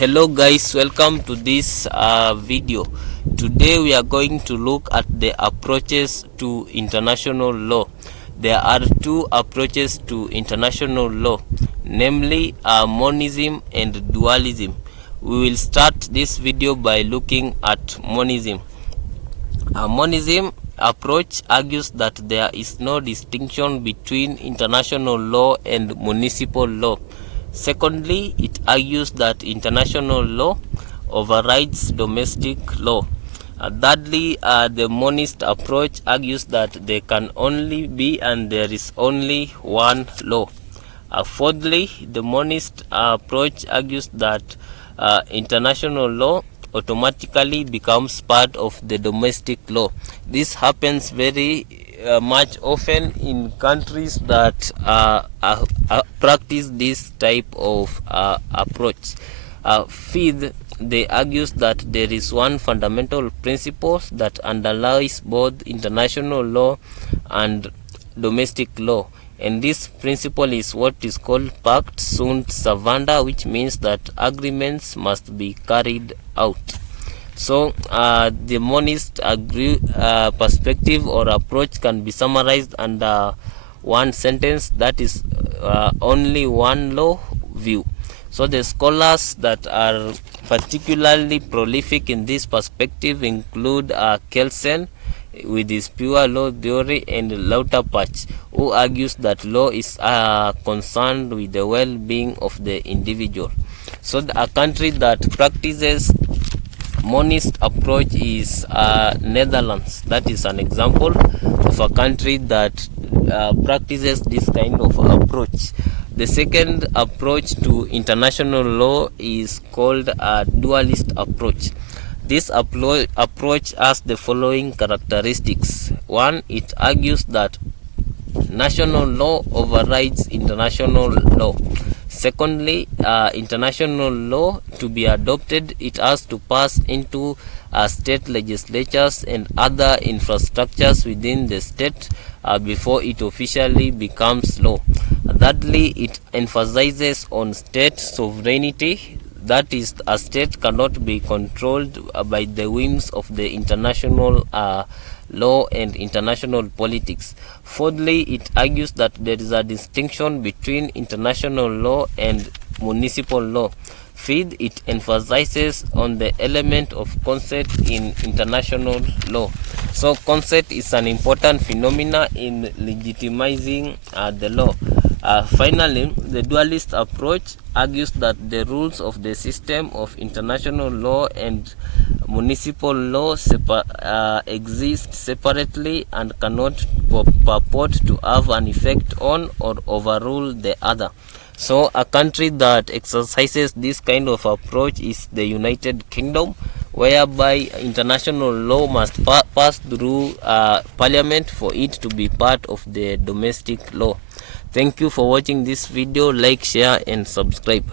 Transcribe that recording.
Hello guys, welcome to this video. Today we are going to look at the approaches to international law. There are two approaches to international law, namely monism and dualism. We will start this video by looking at monism. A monism approach argues that there is no distinction between international law and municipal law. Secondly, it argues that international law overrides domestic law. Thirdly, the monist approach argues that there can only be and there is only one law. Fourthly, the monist approach argues that international law automatically becomes part of the domestic law. This happens very much often in countries that practice this type of approach. Fifth, they argues that there is one fundamental principle that underlies both international law and domestic law, and this principle is what is called pact sunt servanda, which means that agreements must be carried out. So the monist perspective or approach can be summarized under one sentence, that is only one law view. So the scholars that are particularly prolific in this perspective include Kelsen with his pure law theory and Lauterpacht, who argues that law is concerned with the well-being of the individual. So a country that practices monist approach is Netherlands. That is an example of a country that practices this kind of approach. The second approach to international law is called a dualist approach. This approach has the following characteristics. One, it argues that national law overrides international law. Secondly, international law to be adopted, it has to pass into state legislatures and other infrastructures within the state before it officially becomes law. Thirdly, it emphasizes on state sovereignty. That is, a state cannot be controlled by the whims of the international law and international politics. Fourthly, it argues that there is a distinction between international law and municipal law. Fifth, it emphasizes on the element of consent in international law. So consent is an important phenomena in legitimizing the law. Finally, the dualist approach argues that the rules of the system of international law and municipal law exist separately and cannot purport to have an effect on or overrule the other. So a country that exercises this kind of approach is the United Kingdom, whereby international law must pass through parliament for it to be part of the domestic law. Thank you for watching this video. Like, share and subscribe.